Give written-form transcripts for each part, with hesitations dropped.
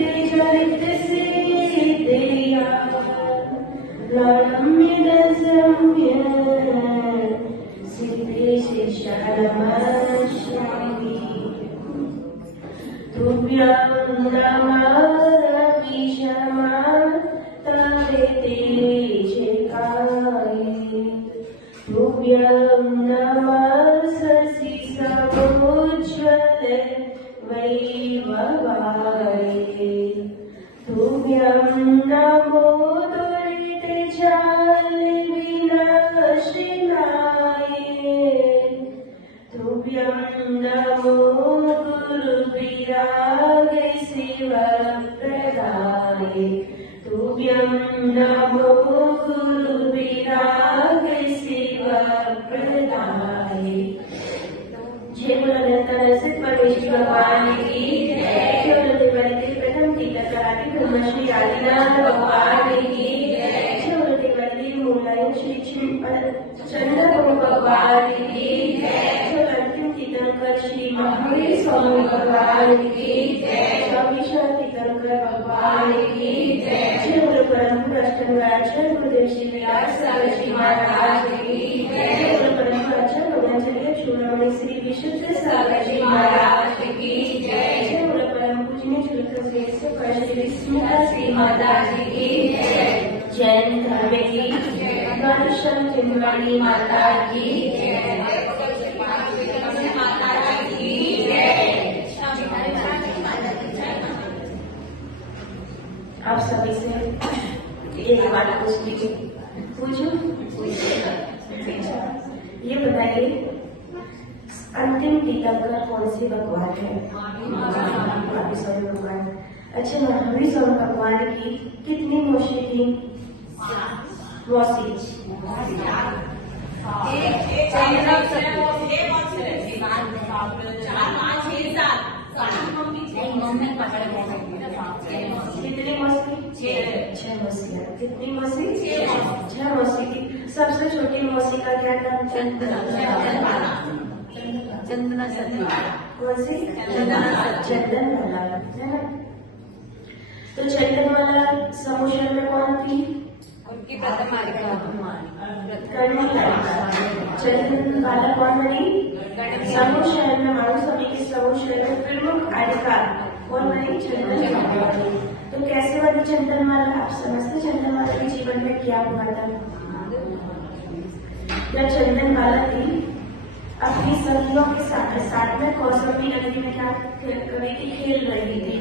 जलित से तेया रम्य रम्य सिद्धि शिक्षामश्यामि तुभ्यं नमः रविशमा तवे तेजकाय तुभ्यं नमः शशि समुज्ज्वल वैभवाय तुभ्यं नमो दुरितजाल विनाशिनाय तुभ्यं नमो गुरुविराग शिवप्रदाय तुभ्यं नमो गुरुविराग शिवप्रदाय। जय बोलो निरंतर सिद्ध परमेश्वर भगवान की जय। प्रथम टीकाकार ब्रह्मश्री आदिनाथ भगवान की जय। मूलायन श्री चंद्र भगवान की जय। अंतिम तीर्थंकर श्री महावीर स्वामी भगवान की जय। स्वामी तीर्थंकर भगवान की जय। श्री गुरु परम अष्टंगाचार्य गुरुदेव श्री विलास सागर श्री महाराज की जय। गुरु परम आचार्य भगवाचार्य चूड़ामणि श्री विशुद्ध सागर श्री महाराज की जय। गुरु परम पूजनीय श्री स्मिता श्री माता जी की जय। जैन धर्म की दर्शन चिंतवाणी माता की जय। आप सभी से एक बात पूछती हूँ, पूछो। ये बताइए अंतिम तीर्थंकर कौन सी भगवान है? महावीर स्वामी भगवान। अच्छा, महावीर स्वामी भगवान की कितनी मौसी थी? मौसी कितनी मौसी? 6 मौसियाँ। कितनी मौसी? 6 मौसी की सबसे छोटी मौसी का क्या नाम? चंदनबाला। चंदना कौन सी? चंदनबाला है ना। तो चंदनबाला समूह शहर में कौन थी? उनकी प्रथम चंदनबाला कौन बनी? समूह शहर में मानव सभी की समूह शहर में प्रमुख आधिकार कौन बनी? चंदनबाला। तो कैसे बनी चंदनबाला? आप समझते चंदनबाला के जीवन में क्या हुआ था? जब चंदनबाला थी अपनी सखियों के साथ में कौसंबी नदी में क्या कर रही थी? खेल रही थी,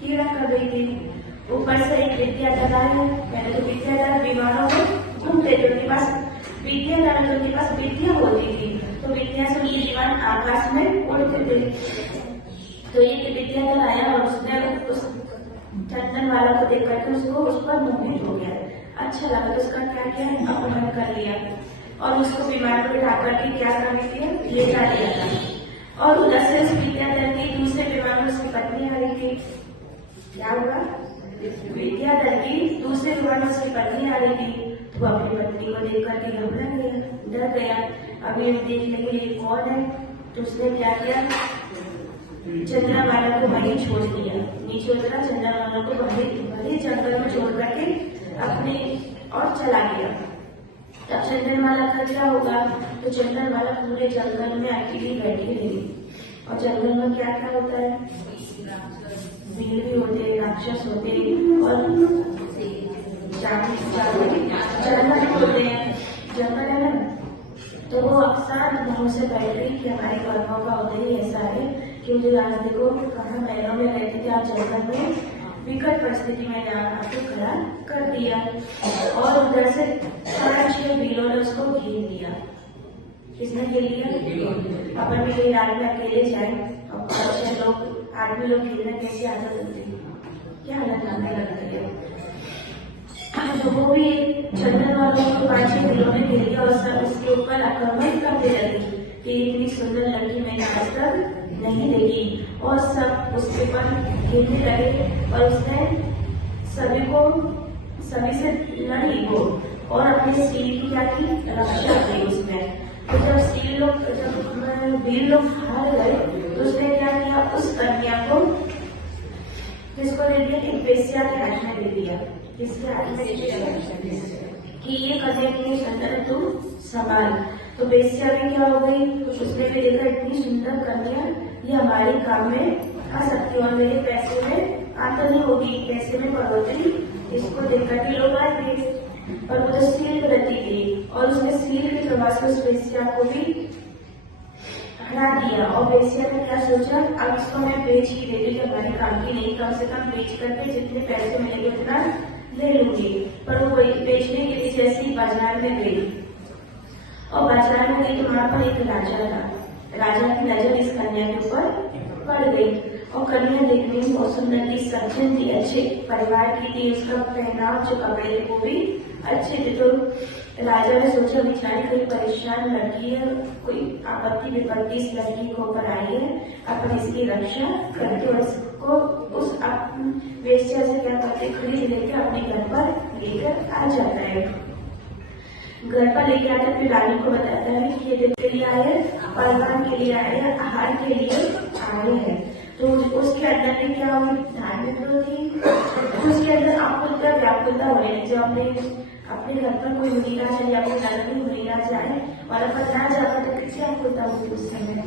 कीड़ा कर रही थी। ऊपर से एक विद्याधर आए। पहले तो विद्याधर विमानों में घूमते थे, उनके पास विद्याधर उनके पास विद्या होती थी, तो विद्या से उनके विमान आकाश में उड़ते थे। तो ये विद्याधर आया और उसने उस चंदनबाला को देख करके उसको उस पर मोहित हो गया। अच्छा लगा तो उसका क्या किया? अपहरण कर लिया और उसको विमान पर बिठा करके क्या कर रही थी? ले जा लिया था। और उधर से उस विद्याधर की दूसरे विमान में उसकी पत्नी आ रही थी। क्या हुआ? विद्याधर की दूसरे विमान में उसकी पत्नी आ रही थी, तो अपनी पत्नी को देख करके घबरा गया, डर गया। अभी देखने के लिए कौन है? तो उसने क्या किया? चंद्रबाला को वहीं छोड़ दिया, नीचे उतरा, चंद्रबाला को वहीं जंगल में छोड़ करके अपने और चला गया। तब चंद्रमाला का क्या होगा? तो चंद्रमाला पूरे जंगल में अकेली बैठी रही। और जंगल में क्या क्या होता है? भीड़ भी होते, राक्षस होते और जानवर होते हैं। जंगल है ना, तो वो अक्सर मुंह से बैठ रही कि हमारे कर्मों का उदय ऐसा है कि मुझे देखो कहाँ महलों में रहते थे, आज जंगल में विकट परिस्थिति में आपको खड़ा कर दिया। और उधर से 5-6 वीरों ने उसको घेर दिया। किसने घेर लिया? अपन भी कहीं रात में अकेले जाए और 5-6 लोग आदमी लोग घेरना कैसी आदत होती है? क्या हालत आने लगती है? तो वो भी चंदन वालों को 5-6 वीरों ने घेर लिया और सब उसके ऊपर आक्रमण करने लगी कि इतनी सुंदर लड़की मैंने आज तक नहीं देखी। और सब उसके पर घेरने लगे और उसने सभी से लड़ी वो और अपने स्त्री की क्या की रक्षा की उसने। तो जब वीर लोग हार गए तो उसने क्या किया? उस कन्या को किसको दे दिया? एक वेश्या के हाथ में दे दिया। किसके हाथ में? कि ये कन्या की सुंदर तुम संभाल। तो वेश्या भी क्या हो गई? उसने भी देखा इतनी सुंदर कन्या ये हमारे काम में आ सकती है और मेरे पैसे में आमदनी होगी, पैसे में बढ़ोतरी, इसको देखकर के लोग आए थे। और वो तो सील रती थी और उसने सील के प्रभाव से उस वेश्या को भी हरा दिया। और वेश्या ने क्या सोचा? अब इसको मैं बेच ही देती, कि हमारे काम की नहीं, कम से कम बेच करके जितने पैसे मिलेंगे उतना ले लूंगी। पर वो बेचने के लिए जैसे ही बाजार में गई और बाजार में गई तो वहां पर एक राजा था। राजा की नजर इस कन्या के ऊपर पड़ गई और कन्या देखने में बहुत सुंदर थी, सज्जन थी, अच्छे परिवार की थी, उसका पहनाव जो कपड़े थे वो भी अच्छे थे। तो राजा ने सोचा बेचारी कोई परेशान लड़की है, कोई आपत्ति विपत्ति इस लड़की को ऊपर आई है, अपन इसकी रक्षा करके और इसको उस वेश्या से क्या करते, खरीद लेके अपने घर पर लेकर आ जाता है। घर पर लेके आता फिर रानी को बताता है कि ये किसके लिए आए हैं? परिवार के लिए आए हैं, आहार के लिए आए हैं। तो उसके अंदर में क्या हुई? धार्मिक थी, उसके अंदर आकुलता व्याकुलता होने लगी। जब अपने घर पर कोई मुनिराज या कोई नरमी मुनिराज आए और अपन ना जाता तो कितनी आकुलता होती उस समय,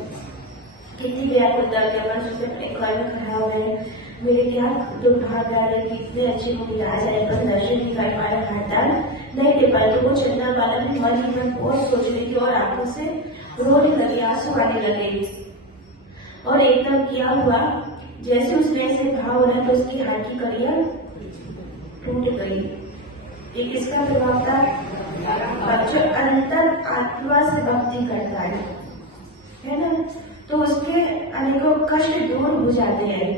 कितनी व्याकुलता होती। अपन उससे अपने घर में खड़ा हुए, मेरे क्या दुर्भाग्य आ रहे, कितने अच्छे मुनिराज आए पर दर्शन नहीं कर पाए, हाथदान नहीं दे पाए। तो वो चंदा वाला भी मन ही में बहुत सोच रही थी और आंखों से रोने लगी, आंसू आने लगे। और एकदम क्या हुआ, जैसे उसने ऐसे भाव हो रहा तो उसकी हाथ की कड़िया टूट गई। एक इसका प्रभाव था, जो अंतर आत्मा से भक्ति करता है ना, तो उसके अनेकों कष्ट दूर हो जाते हैं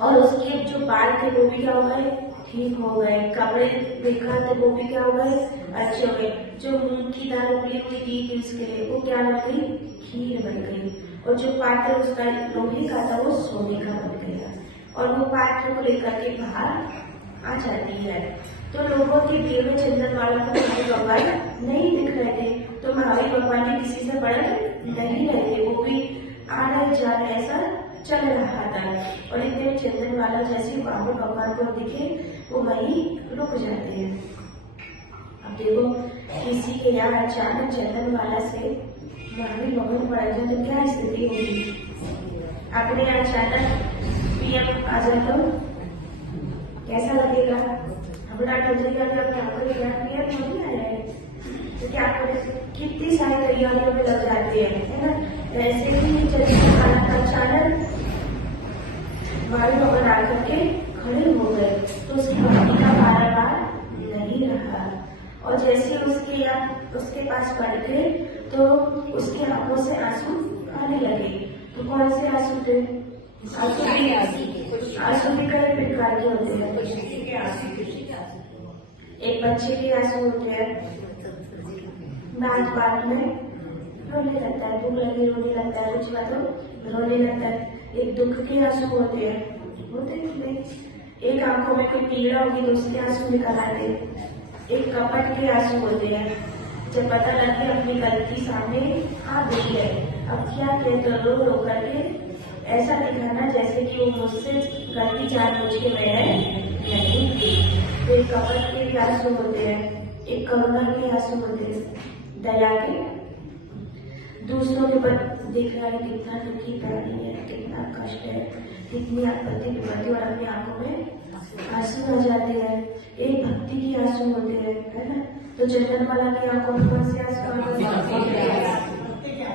और उसके जो बाल थे वो भी क्या हो गए? ठीक हो गए। कपड़े देखा तो वो भी क्या हो गए? अच्छे हो गए। जो मूंग की दाल उबली हुई थी उसके लिए वो क्या बन गई? खीर बन गई। और जो पात्र उसका लोहे का था वो सोने का बन गया और वो पात्र को लेकर के बाहर आ जाती है। तो लोगों की भीड़ में चंद्रमाला को महावीर भगवान नहीं दिख रहे थे, तो महावीर भगवान भी किसी से बढ़ नहीं रहे थे, वो भी आ रहे जा रहे ऐसा चल रहा था। और इतने चंद्रमाला जैसे महावीर भगवान को दिखे वो वहीं रुक जाते हैं। अब देखो किसी के यहाँ अचानक चंद्रमाला से महावीर भगवान पड़ जाए तो क्या स्थिति होगी? अपने यहाँ अचानक पीएम आ जाए तो कैसा लगेगा? घबराहट हो जाएगा कि अपने आपको पीएम नहीं आया है तो क्या करें? कितनी सारी तैयारियों में लग जाती है ना। ऐसे ही चंद्रमाला का अचानक महावीर भगवान आकर के खड़े हो गए तो उसकी भक्ति का बार नहीं रहा और जैसे उसके पास पलटे तो उसकी आंखों से आंसू आने लगे। तो कौन से आंसू थे? आंसू भी कई प्रकार के होते हैं। एक बच्चे के आंसू होते हैं, बात में रोने लगता है, भूख लगी रोने लगता है, कुछ बातों रोने लगता है। एक दुख के आंसू होते हैं, एक आंखों में कोई पीड़ा होगी तो उसके आंसू निकल आते। एक कपट के आंसू होते हैं, जब पता लगता है अपनी गलती सामने आ गई है, अब क्या कहते रो रो करके ऐसा दिखाना जैसे कि वो मुझसे गलती जानबूझ के मैंने नहीं की। तो एक कपट के भी आंसू होते हैं, एक करुणा के आंसू होते हैं, दया के, दूसरों के ऊपर देख रहा है कितना दुखी प्राणी है, कितना कष्ट है, कितनी आपत्ति विपत्ति और अपनी आंखों में आंसू आ जाते हैं। एक भक्ति की आंसू होते हैं, है ना। तो चंद्रमाला की आंखों में कौन से आंसू आते हैं?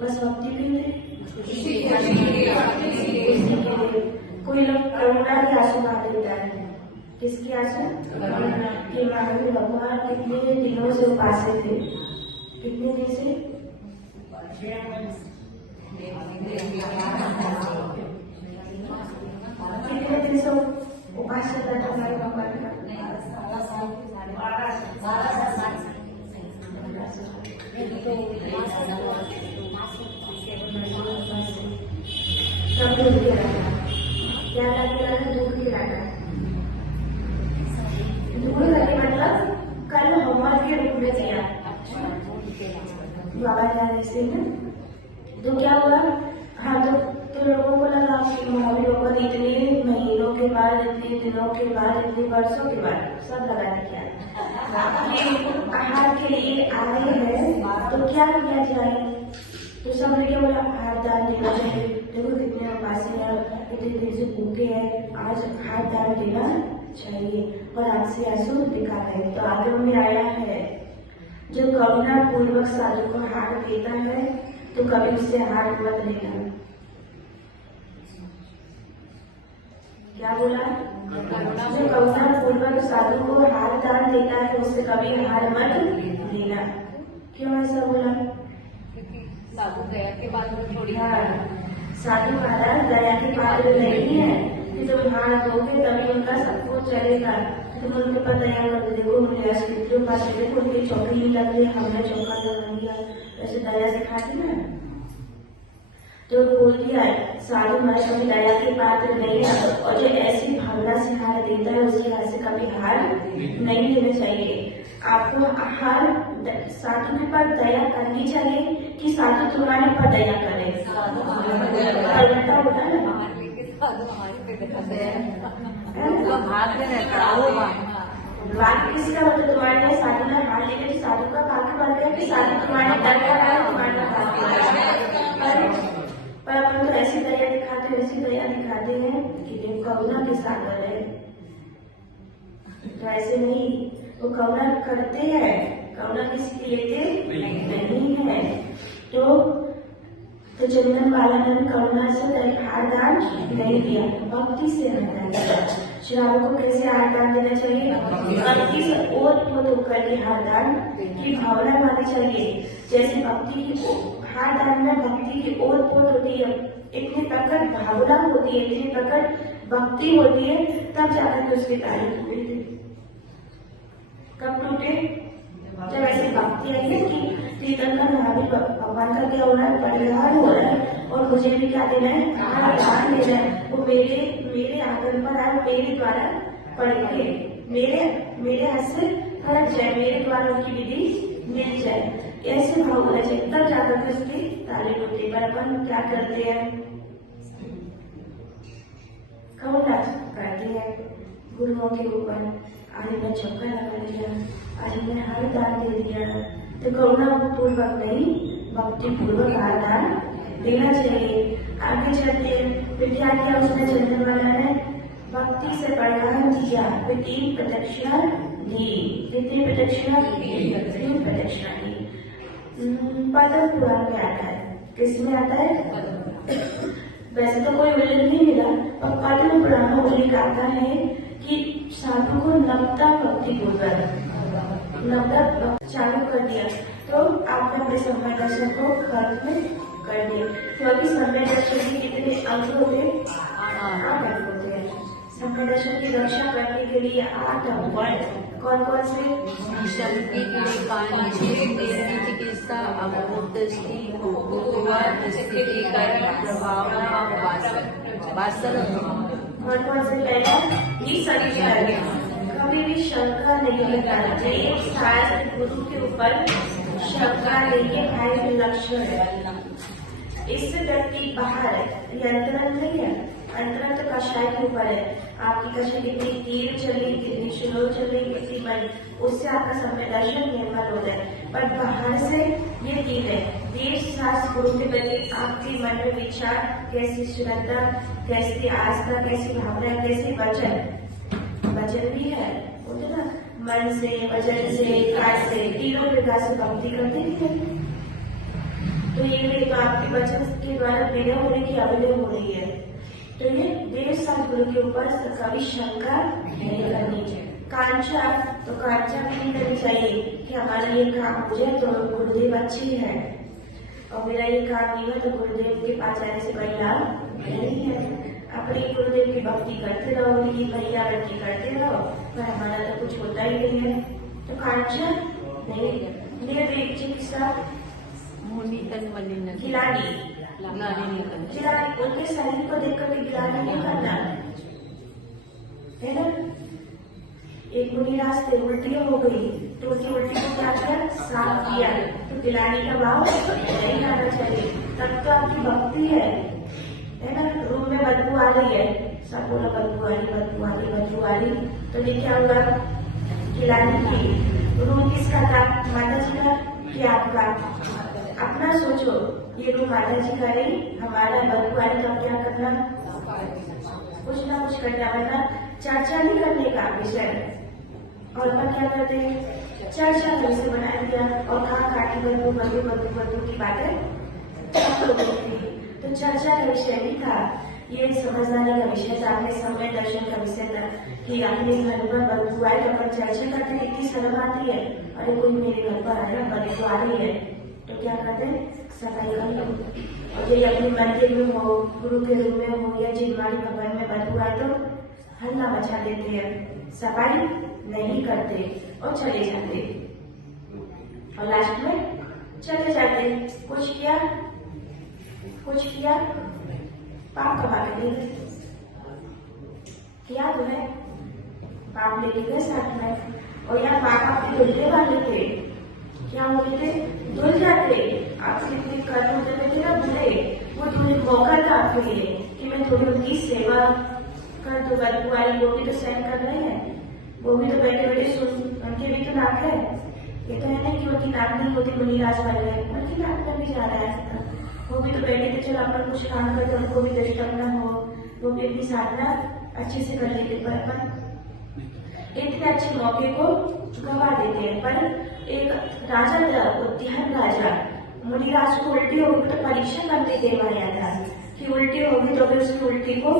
बस भक्ति भी है। कोई लोग करुणा के आंसू बहा देता है। किसके आंसू? कि महावीर भगवान कितने दिनों से उपासे थे, कितने दिन से? कितने दिन से उपास करता था हमारे भगवान का? सब दुख के रखा, क्या लगे? दुख के रखा, दुख लगे मतलब कल होमवर्क के रूप में दिया बाबा जाने से ना। तो क्या हुआ? हाँ तो लोगों को लगा कि महावीर भगवान इतने महीनों बाद, इतने दिनों के बाद, इतने वर्षों के बाद सब लगा दिया ये आहार के लिए आए हैं तो क्या किया जाए? तो सबने क्या बोला? आहार दान देना चाहिए। देखो कितने उपासी हैं, इतने दिन से भूखे हैं, आज आहार दान देना चाहिए। और आंखें आंसू दिखा है। तो आगे में आया है जो करुणा पूर्वक साधु को हार देता है तो कभी उससे हार मत लेना। क्या बोला? जो करुणा पूर्वक साधु को हार दान देता है तो उससे कभी हार मत लेना। क्यों ऐसा बोला? साधु दया के बाद में थोड़ी साधु महाराज दया के पात्र नहीं है कि तुम हार दोगे तभी उनका सब कुछ चलेगा। तुम उनके पर दया कर देखो, उनके पास देखो, उनकी चौकी नहीं लग रही, हमने चौका लगा दिया, ऐसे दया सिखाती ना। तो बोल दिया साधु महाराज कभी दया के पात्र नहीं है और जो ऐसी भावना से हार देता है उसके हाथ से कभी हार नहीं लेना चाहिए। आपको हार साधु के पर दया करनी चाहिए कि साधु तुम्हारे पर दया करे? उल्टा होता है ना। बात किसका होता? तुम्हारे लिए साधु ने हार लेके साधु का भाग्य बढ़ गया कि साधु तुम्हारे डर कर रहा है, तुम्हारा पर अपन तो ऐसी दया दिखाते हैं कि ये करुणा के सागर है। तो ऐसे नहीं, वो करुणा करते हैं, करुणा किसी लेते नहीं है। तो चंदन वाला ने करुणा से हार दान नहीं दिया, भक्ति से हार दान। श्रावक को कैसे हार दान देना चाहिए? भक्ति से ओत-पोत होकर के हार दान की भावना होनी चाहिए। जैसे भक्ति की हार दान में भक्ति की ओत-पोत होती है, इतनी प्रकट भावना होती है, इतनी प्रकट भक्ति होती है, तब जाकर के उसकी तारीफ होती है। कब टूटे? जब ऐसी भक्ति आई है कि कीर्तन का महावीर भगवान का क्या हो रहा है? परिहार हो रहा है और मुझे भी क्या देना है? दान देना है। वो मेरे आंगन पर आए, मेरे द्वारा पढ़ेंगे, मेरे हाथ से फर्क जाए, मेरे द्वारा उनकी विधि मिल जाए, ऐसे भाव होना चाहिए, तब जाकर के उसकी तारीफ होती है। पर अपन क्या करते हैं? कौन करते हैं गुरुओं के ऊपर? आज मैं चौका लगा लिया, आज मैं हार दान दे दिया। तो करुणा पूर्वक नहीं, भक्ति पूर्वक हार दान देना चाहिए। आगे चलते फिर क्या किया उसने? चंदन वाला ने भक्ति से प्रदान दिया, फिर 3 प्रदक्षिणा दी। कितनी प्रदक्षिणा? 3 प्रदक्षिणा दी। पद्म पुराण में आता है। किसमें आता है? वैसे तो कोई उल्लेख नहीं मिला, और पद्म पुराण में उल्लेख आता है कि साधु को नवता भक्ति पूर्वक नवता चालू कर दिया। तो आपने अपने समय दर्शन को खत्म कर दिया, क्योंकि समय दर्शन के कितने अंग होते? 8 अंग होते हैं। समय दर्शन की रक्षा करने के लिए 8 अंग कौन कौन से? शक्ति के पानी, चिकित्सा, अमृतष्टि, प्रभावना, वास्तव। कौन कौन से? पहला ये शरीर, कभी भी शंका नहीं करना चाहिए। शास्त्र गुरु के ऊपर शंका नहीं है, भाई लक्षण है। इससे व्यक्ति बाहर है, ये अंतरंग नहीं है, अंतरंग तो कषाय के ऊपर है। आपकी कषाय कितनी तीव्र चली, कितनी स्लो चली, कितनी बड़ी, उससे आपका समय दर्शन निर्मल हो जाए। पर बाहर से ये तीर है, देश शास्त्र गुरु के प्रति आपके मन में विचार, कैसी श्रद्धा, कैसी आस्था, कैसी भावना, कैसी वचन भी है, बोलते ना, मन से, वचन से, कार्य से, तीनों प्रकार से भक्ति करते हैं। तो ये तो आपके वचन के द्वारा विनय होने की अभिनय हो रही है। तो ये देव शास्त्र गुरु के ऊपर कभी शंका नहीं करनी चाहिए। कांक्षा तो कांक्षा भी नहीं करनी चाहिए कि हमारा ये काम हो जाए तो गुरुदेव अच्छे हैं, और मेरा ये काम नहीं है तो गुरुदेव के पास जाने से कोई लाभ नहीं है। अपने गुरुदेव की भक्ति करते रहो, उनकी भैया बच्ची करते रहो, पर हमारा तो कुछ होता ही नहीं है। तो कांक्षा नहीं। निर्वेद चिकित्सा, गिलानी, उनके शरीर को देख करके गिलानी नहीं करना है ना। एक मुनिराज थे, उल्टी हो गई तो उनकी उल्टी को क्या किया? साफ किया। तो गिलानी का भाव नहीं आना चाहिए, तब तो आपकी भक्ति है ना। रूम में बदबू आ रही है, सब बोला बदबू आ रही, बदबू आ रही, बदबू आ रही। तो ये क्या हुआ, खिलाने की रूम किसका था, माता जी का कि आपका? अपना सोचो, ये रूम माता जी का नहीं, हमारा बदबू आ रही तो क्या करना, कुछ ना कुछ करना, वरना चर्चा नहीं करने का विषय। और अपन क्या करते हैं, चर्चा का विषय बना दिया और खा के बदबू बदबू बदबू बदबू की बातें तो चर्चा का विषय नहीं था, ये समझदारी का विषय था, अपने समय दर्शन का विषय था कि अपने घर पर बदबू आए तो अपन चर्चा करते, कितनी शर्म आती है, अरे कोई मेरे घर पर आया बदबू आ रही है तो क्या करते हैं, सफाई कर लो। और ये अपने मंदिर में हो, गुरु के रूम में हो या जिनवाड़ी भवन में बदबू आए तो हल्ला मचा देते हैं, सफाई नहीं करते और चले जाते, और लास्ट में चले जाते। कुछ किया पाप कमा के ले गए, किया तो है, पाप लेके गए साथ में। और यहाँ पाप आपके धुलने वाले थे, क्या होते थे, धुल जाते। आपसे इतने कर्म होते थे ना बुरे, वो धुल मौका था आपके लिए कि मैं थोड़ी उनकी सेवा कर दो। बदबू आई, वो भी तो सहन कर रहे हैं, वो भी तो बैठे बैठे सुन, उनके भी तो नाक है, ये तो है ना कि उनकी नाक नहीं होती मुनिराज वाले, उनकी नाक पर भी जा रहा है, वो भी तो बैठे थे, चलो अपन कुछ काम करते उनको भी डिस्टर्ब ना हो, वो भी अपनी साधना अच्छे से कर लेते, पर अपन इतने अच्छे मौके को गवा देते हैं। पर एक राजा था, उद्यान राजा, मुनिराज को उल्टी होगी तो परीक्षा करने देवाया था कि उल्टी होगी तो फिर उसकी उल्टी को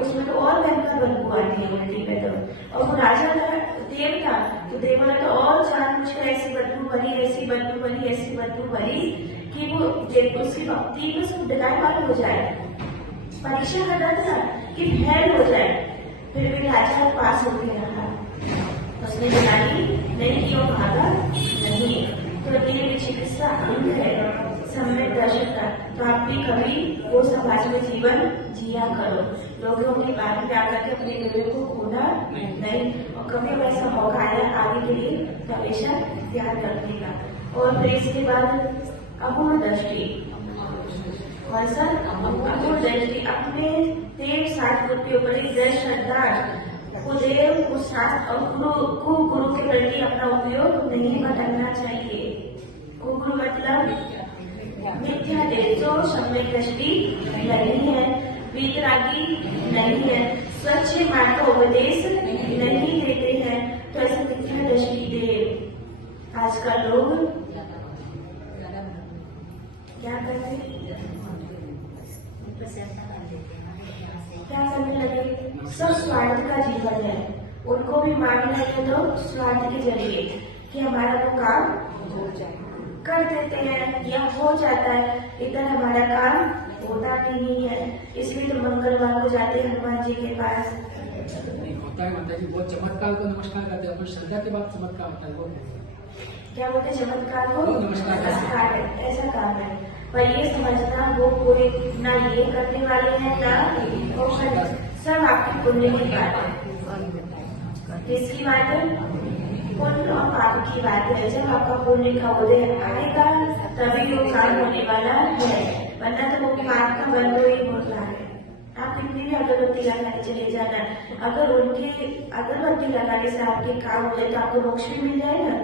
उसमें तो और भयंकर बदबू आती है उल्टी पे तो। और वो राजा था, देव था, तो देव ने तो और जानबूझकर ऐसी बदबू भरी, ऐसी बदबू भरी, ऐसी बदबू भरी कि वो उसकी भक्ति में सब डगाईवार हो जाए, परीक्षा कर रहा था कि फेल हो जाए, फिर भी राजा पास होके रहा। उसने बुलाई नहीं, क्यों भागा नहीं, तो ये चिकित्सा अंग है सम्यक दर्शन का। तो आप भी कभी वो समाज में जीवन जिया करो, लोगों की बात में आकर के अपने हृदय को खोना नहीं, और कभी वैसा मौका आया आगे के लिए तो हमेशा ध्यान रखने का। और फिर इसके बाद अपूर्ण दृष्टि, कौन सा अपूर्ण दृष्टि, अपने देव शास्त्र के ऊपर जय श्रद्धा कुदेव कुशास्त्र और गुरु के प्रति अपना उपयोग नहीं बदलना चाहिए। कुगुरु मतलब मिथ्या देव, जो सम्यक दृष्टि नहीं है, वीतरागी नहीं है, स्वच्छ मार्ग का उपदेश नहीं देते हैं, तो ऐसे मिथ्या दृष्टि देव। आजकल लोग क्या करते हैं, क्या करने लगे, सब स्वार्थ का जीवन है, उनको भी मान लेते तो स्वार्थ के जरिए कि हमारा वो काम कर देते हैं या हो जाता है, इधर हमारा काम होता नहीं है। इसलिए तो मंगलवार को जाते हैं हनुमान जी के पास। नहीं होता है माता जी, बहुत चमत्कार को नमस्कार करते हैं, श्रद्धा के बाद चमत्कार होता है, वो क्या बोलते हैं, चमत्कार को नमस्कार है, ऐसा काम है। पर ये समझना वो कोई ना ये करने वाले हैं ना वो सब आपकी पुण्य की बात है। किसकी बात है, पुण्य और पाप की बात है। जब आपका पुण्य का उदय आएगा तभी वो काम होने वाला है, वरना तो वो पाप का बंद ही हो रहा है। आप कितनी भी अगरबत्ती लगाने चले जाना, अगर उनके अगरबत्ती लगाने से आपके काम हो जाए तो आपको मोक्ष भी मिल जाएगा,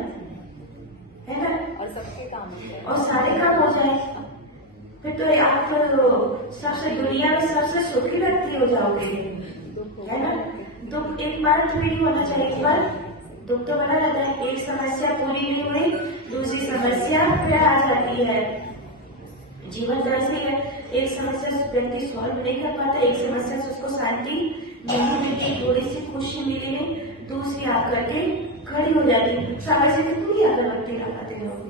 है ना, और सबके काम होते हैं। और सारे काम हो जाए, फिर तो आप सबसे दुनिया में सबसे सुखी व्यक्ति हो जाओगे, है ना। दुख एक बार तो नहीं होना चाहिए, पर दुख तो बना रहता है। एक समस्या पूरी नहीं हुई, दूसरी समस्या फिर आ जाती है। जीवन तो ऐसे है, एक समस्या से व्यक्ति सॉल्व नहीं कर पाता, एक समस्या से उसको शांति नहीं मिलती, थोड़ी सी खुशी मिली नहीं, दूसरी आप करके खड़ी हो जाती। समय से कितनी अगरबत्ती लगाते लोग,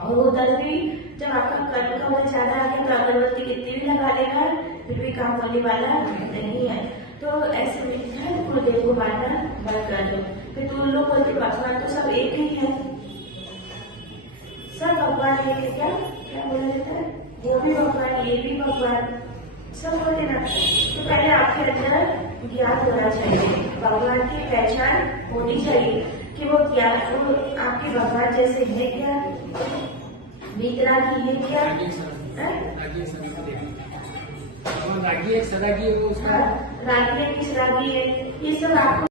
और उधर भी जब आपका कर्म का उधर ज्यादा आ गया तो अगरबत्ती कितनी भी लगा लेगा फिर भी काम होने वाला नहीं है। तो ऐसे में गुरुदेव को मानना बंद कर दो। फिर तुम लोग बोलते भगवान तो सब एक ही है, सब भगवान एक है, क्या क्या बोला जाता है, वो भी भगवान ये भी भगवान, सब बोलते ना। तो पहले आपके अंदर ज्ञान होना चाहिए, भगवान की पहचान होनी चाहिए कि वो क्या, वो आपके भगवान जैसे है क्या, वीतरागी है क्या, रागी एक सदागी है वो उसका रागी है, किस रागी है, ये सब आपको